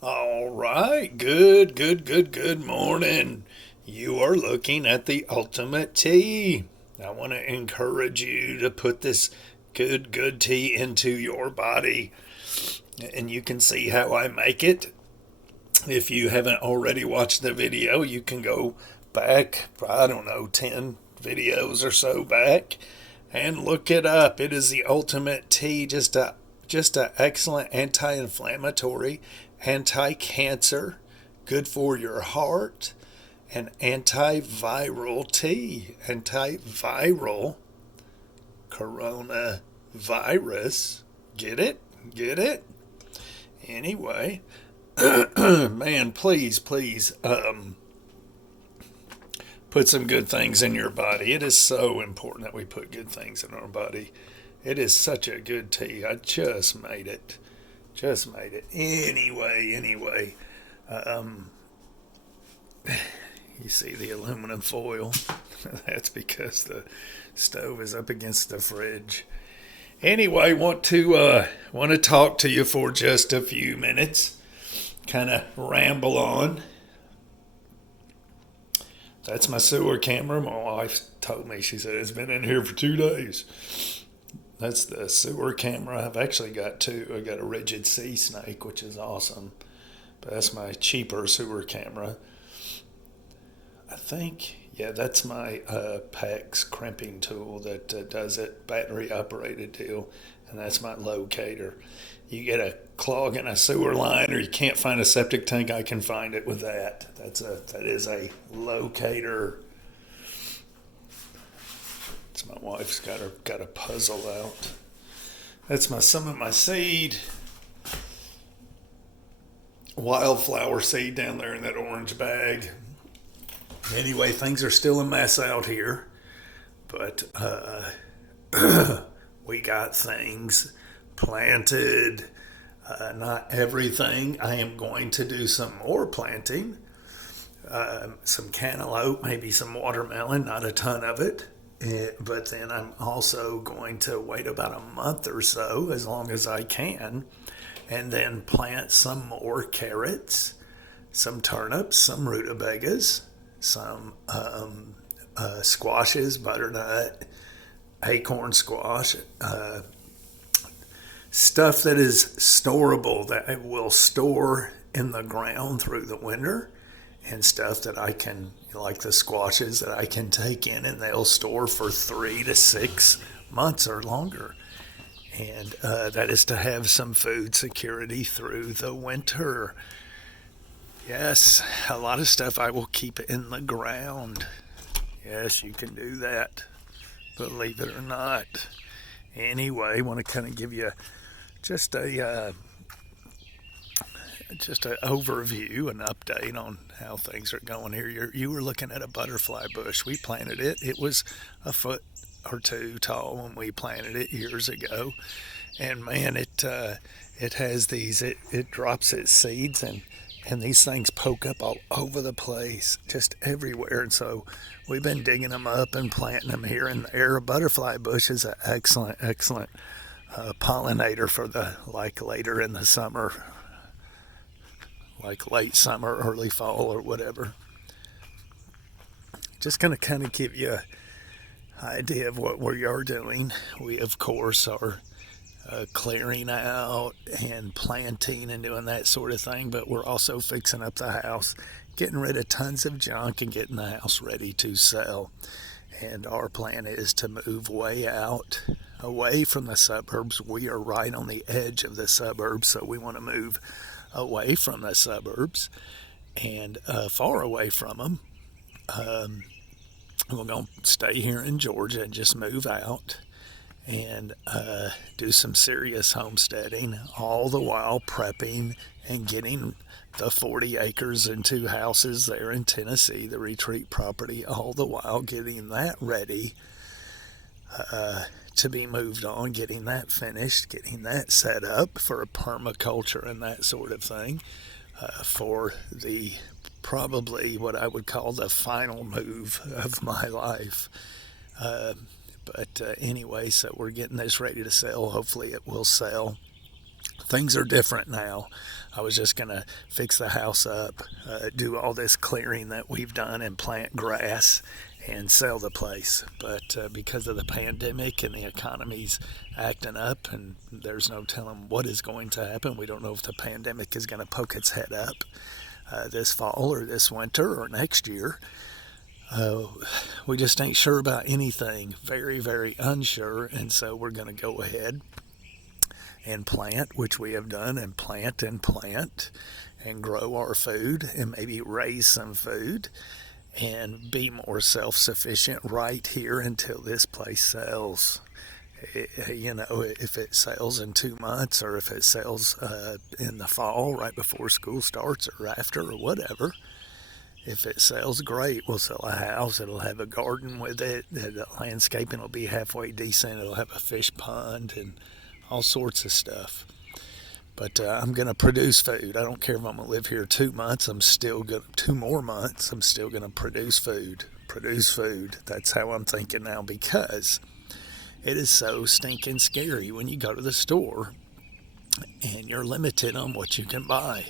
All right, good morning. You are looking at the ultimate tea. I want to encourage you to put this good tea into your body, and you can see how I make it. If you haven't already watched the video, you can go back, I don't know, 10 videos or so back and look it up. It is the ultimate tea, just a excellent anti-inflammatory, anti-cancer, good for your heart, and antiviral tea. Antiviral coronavirus. Get it? Get it? Anyway, man, please, put some good things in your body. It is so important that we put good things in our body. It is such a good tea. I just made it. Just made it. Anyway, um, you see the aluminum foil? That's because the stove is up against the fridge. Anyway, want to talk to you for just a few minutes. Kind of ramble on. That's my sewer camera. My wife told me, she said it's been in here for 2 days. That's the sewer camera. I've actually got two. I got a Rigid Sea Snake, which is awesome. But that's my cheaper sewer camera. I think, yeah, that's my PAX crimping tool that does it, battery operated deal. And that's my locator. You get a clog in a sewer line or you can't find a septic tank, I can find it with that. That is a locator. It's my wife's got a puzzle out. That's some of my seed. Wildflower seed down there in that orange bag. Anyway, things are still a mess out here, but we got things planted. Not everything. I am going to do some more planting. Some cantaloupe, maybe some watermelon, not a ton of it. But then I'm also going to wait about a month or so, as long as I can, and then plant some more carrots, some turnips, some rutabagas, some squashes, butternut, acorn squash, stuff that is storable, that it will store in the ground through the winter, and stuff that I can, like the squashes, that I can take in and they'll store for 3 to 6 months or longer. And that is to have some food security through the winter. Yes, a lot of stuff I will keep in the ground. Yes, you can do that, believe it or not. Anyway, I want to kind of give you just an overview, an update on how things are going here. You were looking at a butterfly bush. We planted it. It was a foot or two tall when we planted it years ago, and man, it has these. It drops its seeds and these things poke up all over the place, just everywhere. And so we've been digging them up and planting them here and there. A butterfly bush is an excellent pollinator for the, like, later in the summer, like late summer, early fall, or whatever. Just going to kind of give you an idea of what we are doing. We, of course, are clearing out and planting and doing that sort of thing, but we're also fixing up the house, getting rid of tons of junk and getting the house ready to sell. And our plan is to move way out, away from the suburbs. We are right on the edge of the suburbs, so we want to move away from the suburbs and far away from them. We're going to stay here in Georgia and just move out and do some serious homesteading, all the while prepping and getting the 40 acres and 2 houses there in Tennessee, the retreat property, all the while getting that ready to be moved on, getting that finished, getting that set up for permaculture and that sort of thing, for the probably what I would call the final move of my life. But anyway, so we're getting this ready to sell. Hopefully it will sell. Things are different now. I was just going to fix the house up, do all this clearing that we've done, and plant grass and sell the place. But because of the pandemic and the economy's acting up, and there's no telling what is going to happen, we don't know if the pandemic is going to poke its head up this fall or this winter or next year. We just ain't sure about anything, very, very unsure, and so we're going to go ahead and plant, which we have done, and plant and grow our food and maybe raise some food and be more self-sufficient right here until this place sells. If it sells in 2 months, or if it sells in the fall right before school starts or after or whatever. If it sells, great. We'll sell a house. It'll have a garden with it. The landscaping will be halfway decent. It'll have a fish pond and all sorts of stuff. But I'm going to produce food. I don't care if I'm going to live here 2 months. 2 more months. I'm still going to produce food. Produce food. That's how I'm thinking now, because it is so stinking scary when you go to the store and you're limited on what you can buy.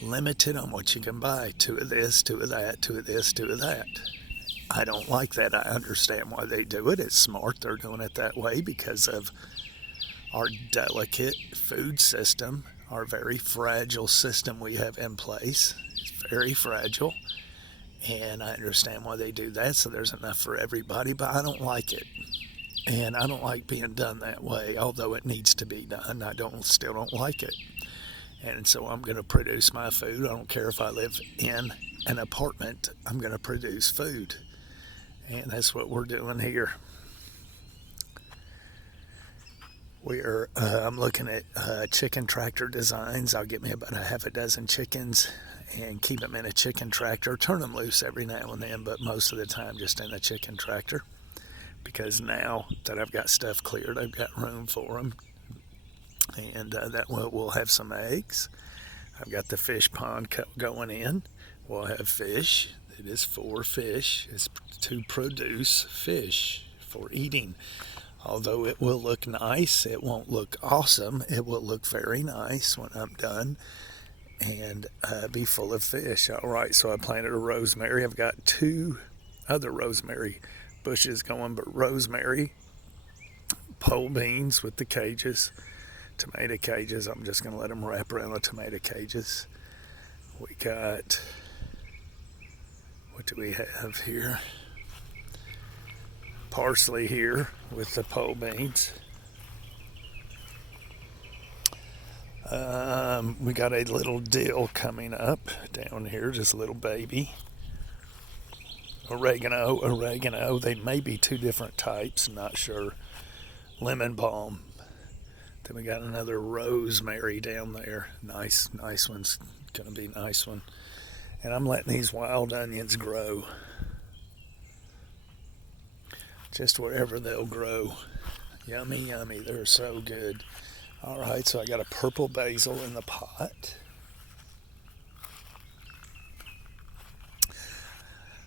Limited on what you can buy. 2 of this, 2 of that, 2 of this, 2 of that. I don't like that. I understand why they do it. It's smart. They're doing it that way because of our delicate food system, our very fragile system we have in place. It's very fragile. And I understand why they do that, so there's enough for everybody, but I don't like it. And I don't like being done that way, although it needs to be done. I still don't like it. And so I'm going to produce my food. I don't care if I live in an apartment. I'm going to produce food. And that's what we're doing here. I'm looking at chicken tractor designs. I'll get me about a half a dozen chickens and keep them in a chicken tractor. Turn them loose every now and then, but most of the time just in a chicken tractor. Because now that I've got stuff cleared, I've got room for them. And that we'll have some eggs. I've got the fish pond going in. We'll have fish. It is for fish. It's to produce fish for eating. Although it will look nice, it won't look awesome. It will look very nice when I'm done and be full of fish. All right, so I planted a rosemary. I've got 2 other rosemary bushes going, but rosemary, pole beans with the cages, tomato cages. I'm just going to let them wrap around the tomato cages. We got, what do we have here? Parsley here with the pole beans. We got a little dill coming up down here, just a little baby. Oregano. They may be 2 different types, not sure. Lemon balm. Then we got another rosemary down there. Nice one's gonna be a nice one. And I'm letting these wild onions grow. Just wherever they'll grow. Yummy. They're so good. All right, so I got a purple basil in the pot.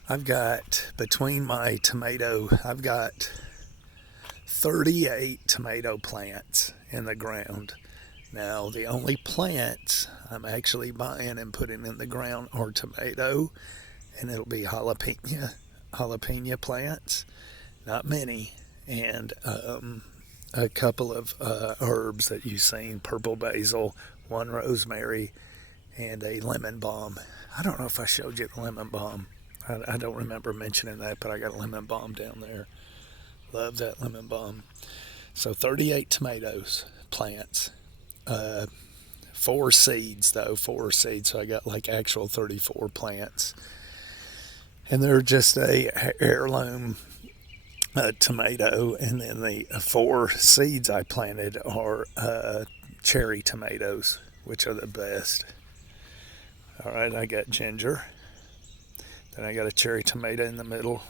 I've got, between my tomato, I've got 38 tomato plants in the ground. Now, the only plants I'm actually buying and putting in the ground are tomato, and it'll be jalapeno plants. Not many, and a couple of herbs that you've seen, purple basil, 1 rosemary, and a lemon balm. I don't know if I showed you the lemon balm. I don't remember mentioning that, but I got a lemon balm down there. Love that lemon balm. So 38 tomatoes, plants. 4 seeds, though, 4 seeds. So I got like actual 34 plants. And they're just a heirloom tomato, and then the 4 seeds I planted are cherry tomatoes, which are the best. All right, I got ginger. Then I got a cherry tomato in the middle,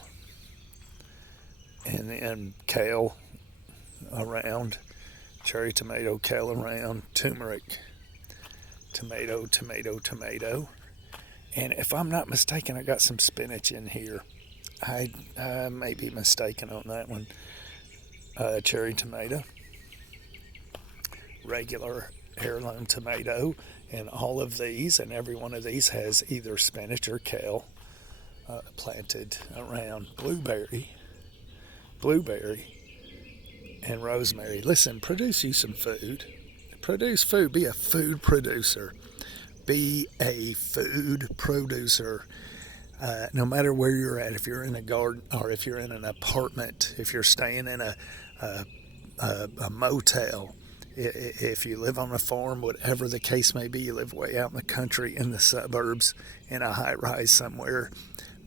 and then kale around, cherry tomato, kale around, turmeric, tomato. And if I'm not mistaken, I got some spinach in here. I may be mistaken on that one. Cherry tomato, regular heirloom tomato, and all of these, and every one of these has either spinach or kale planted around. Blueberry, and rosemary. Listen, produce you some food. Produce food. Be a food producer. Be a food producer. No matter where you're at, if you're in a garden or if you're in an apartment, if you're staying in a motel, if you live on a farm, whatever the case may be, you live way out in the country, in the suburbs, in a high rise somewhere,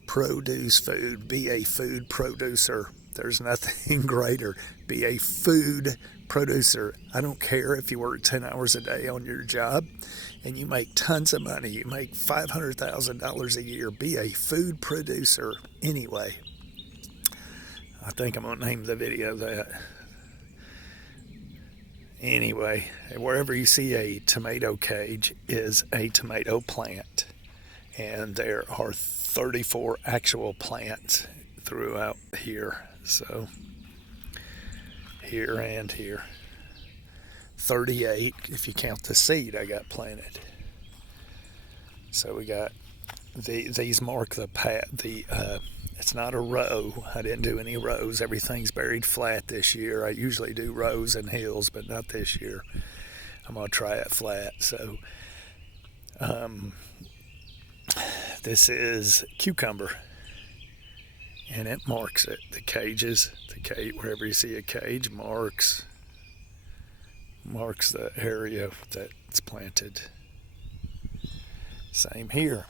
produce food. Be a food producer. There's nothing greater. Be a food producer. I don't care if you work 10 hours a day on your job and you make tons of money. You make $500,000 a year. Be a food producer anyway. I think I'm going to name the video that. Anyway, wherever you see a tomato cage is a tomato plant. And there are 34 actual plants throughout here. So, here and here. 38 if you count the seed I got planted. So we got these mark the path. It's not a row. I didn't do any rows. Everything's buried flat this year. I usually do rows and hills, but not this year. I'm gonna try it flat. So this is cucumber, and it marks it. The cages, wherever you see a cage, marks the area that it's planted. Same here.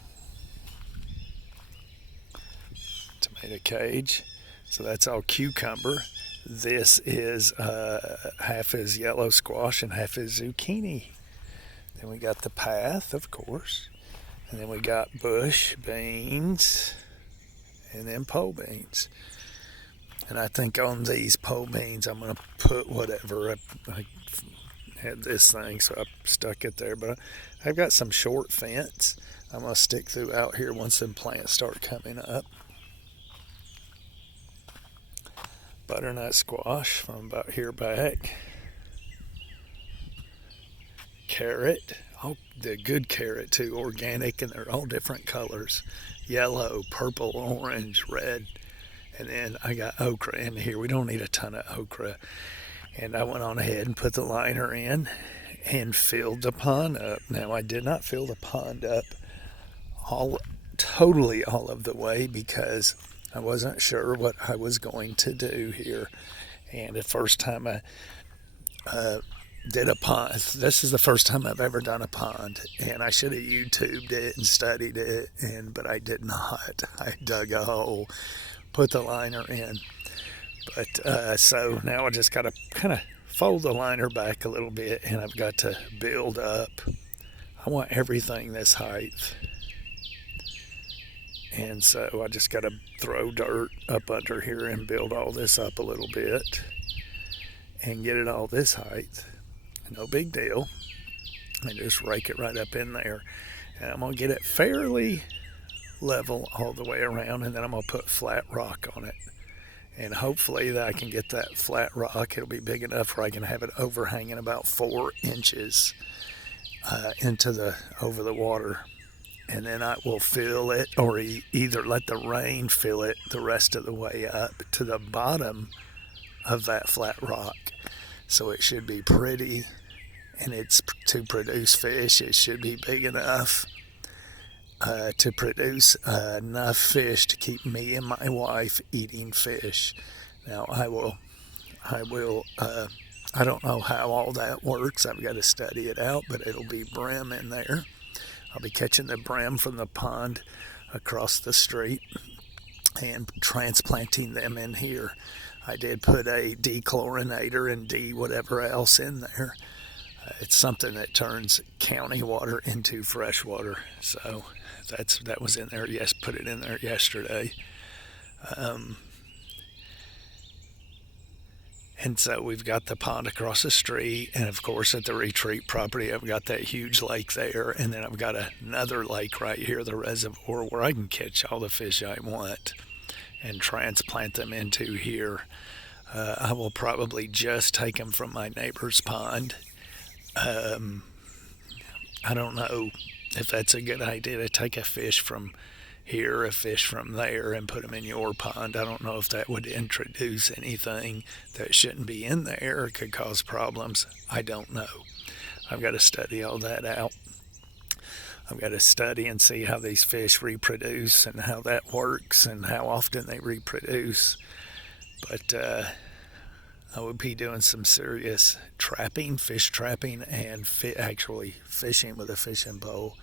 Tomato cage. So that's all cucumber. This is half is yellow squash and half is zucchini. Then we got the path, of course. And then we got bush beans and then pole beans. And I think on these pole beans I'm going to put whatever. I had this thing, so I stuck it there. But I've got some short fence I'm going to stick throughout here once them plants start coming up. Butternut squash from about here back. Carrot, the good carrot too, organic, and they're all different colors. Yellow, purple, orange, red. And then I got okra in here. We don't need a ton of okra. And I went on ahead and put the liner in and filled the pond up. Now I did not fill the pond up totally all of the way because I wasn't sure what I was going to do here. And the first time I did a pond, this is the first time I've ever done a pond, and I should have YouTubed it and studied it, but I did not. I dug a hole, put the liner in. But so now I just got to kind of fold the liner back a little bit, and I've got to build up. I want everything this height. And so I just got to throw dirt up under here and build all this up a little bit and get it all this height. No big deal. And just rake it right up in there. And I'm going to get it fairly level all the way around, and then I'm going to put flat rock on it. And hopefully that I can get that flat rock. It'll be big enough where I can have it overhanging about 4 inches over the water. And then I will fill it, or either let the rain fill it the rest of the way up to the bottom of that flat rock. So it should be pretty, and it's to produce fish. It should be big enough to produce enough fish to keep me and my wife eating fish. Now I don't know how all that works. I've got to study it out, but it'll be brim in there. I'll be catching the brim from the pond across the street and transplanting them in here. I did put a dechlorinator and whatever else in there. It's something that turns county water into fresh water. So that was in there. Yes, put it in there yesterday. And so we've got the pond across the street, and of course at the retreat property I've got that huge lake there, and then I've got another lake right here, the reservoir, where I can catch all the fish I want and transplant them into here. I will probably just take them from my neighbor's pond Um, I don't know if that's a good idea to take a fish from here, a fish from there, and put them in your pond. I don't know if that would introduce anything that shouldn't be in there or could cause problems. I don't know. I've got to study all that out. I've got to study and see how these fish reproduce and how that works and how often they reproduce. But I would be doing some serious trapping, fish trapping, and actually fishing with a fishing pole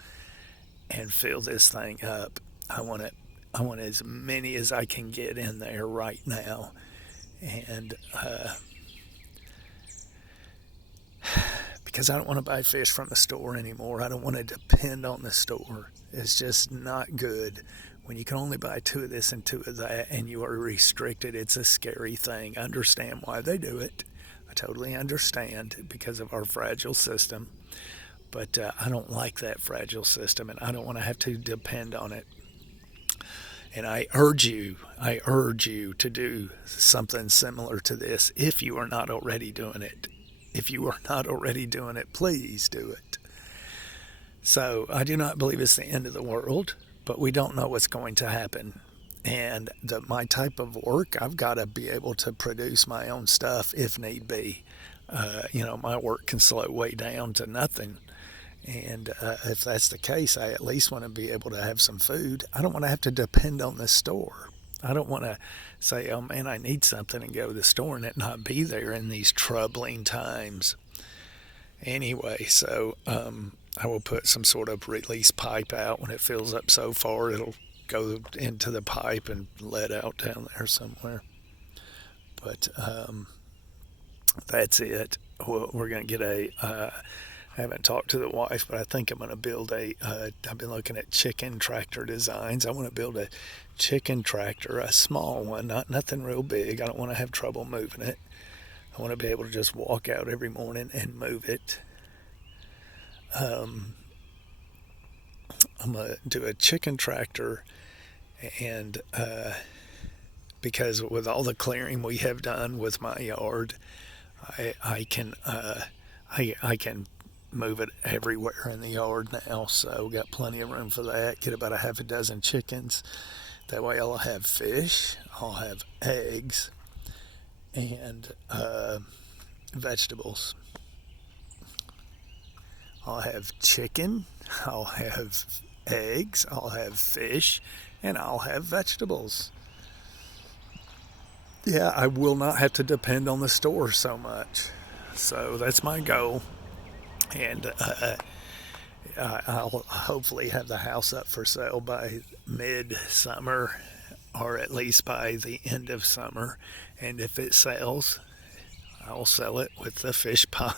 and fill this thing up. I want it. I want as many as I can get in there right now, and because I don't want to buy fish from the store anymore. I don't want to depend on the store. It's just not good when you can only buy two of this and two of that, and you are restricted. It's a scary thing. I understand why they do it. I totally understand because of our fragile system. But I don't like that fragile system, and I don't want to have to depend on it. And I urge you to do something similar to this if you are not already doing it. If you are not already doing it, please do it. So I do not believe it's the end of the world, but we don't know what's going to happen. And my type of work, I've got to be able to produce my own stuff if need be. My work can slow way down to nothing. And if that's the case, I at least want to be able to have some food. I don't want to have to depend on the store. I don't want to say, oh man, I need something and go to the store and it not be there in these troubling times. Anyway, so I will put some sort of release pipe out. When it fills up so far, it'll go into the pipe and let out down there somewhere. But that's it. We're going to get I haven't talked to the wife, but I think I'm going to build I've been looking at chicken tractor designs. I want to build a chicken tractor, a small one, nothing real big. I don't want to have trouble moving it. I want to be able to just walk out every morning and move it. I'm going to do a chicken tractor, and because with all the clearing we have done with my yard, I can move it everywhere in the yard now, so got plenty of room for that. Get about a half a dozen chickens. That way I'll have fish, I'll have eggs, and vegetables. I'll have chicken, I'll have eggs, I'll have fish, and I'll have vegetables. Yeah, I will not have to depend on the store so much. So that's my goal. And I'll hopefully have the house up for sale by mid-summer, or at least by the end of summer. And if it sells, I'll sell it with the fish pond.